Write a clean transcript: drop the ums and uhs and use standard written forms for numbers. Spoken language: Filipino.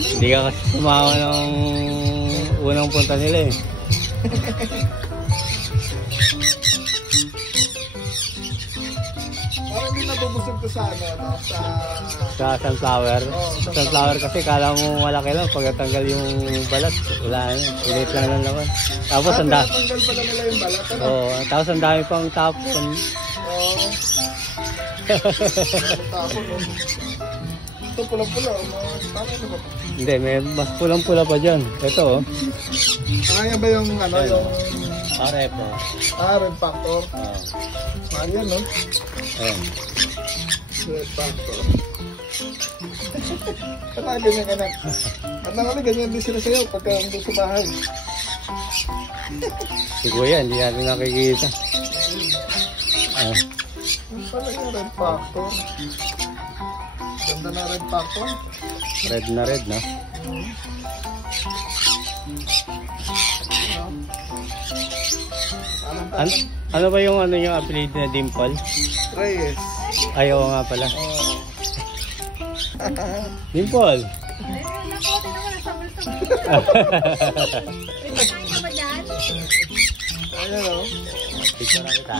Hindi ka kasi sumama ng unang punta nila eh. Parang hindi nabubusog to sa ano, no? Sa sunflower. Oo, Sunflower kasi kala mo malaki lang. Pagkatanggal yung balat, wala na. Ulit lang ng laman. Tapos ang dami. Tanggal pala nila yung balat, ano? Oo, tapos ang dami pang tapon. Oo. Tapon, no? Ito pula-pula, parang ano ba? Hindi, may mas pulang-pula pa dyan. Ito oh. Kaya ba yung ano, Ayun. yung... Parepo. Red Factor? Oo. Ayan, no? Ayan. Red Factor. Kaya ganyan ka na. At nakali, ganyan din sila sa'yo pagka nandun sa bahay. Si Kuya, hindi natin nakikita. Ah, Ano pala yung Red Factor? Ganda na Red Factor. red na red, no? Ano ba yung ano yung apelido na Dimple? Reyes. Ayaw nga pala. Oh. Dimple! Ayan, no? Picture na kita.